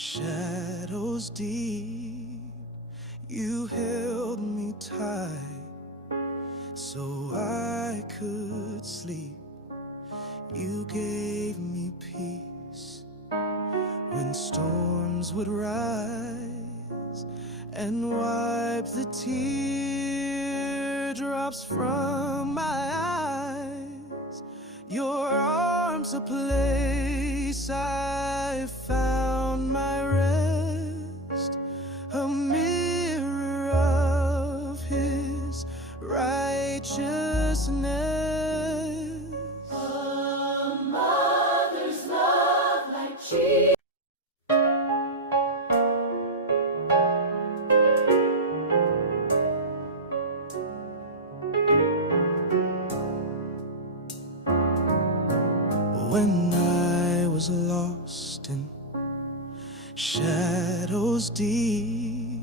Shadows deep, you held me tight so I could sleep. You gave me peace when storms would rise and wipe the teardrops from my eyes. Your arms a place I found my rest, a mirror of His righteousness. A mother's love like Jesus. When I was lost in shadows deep,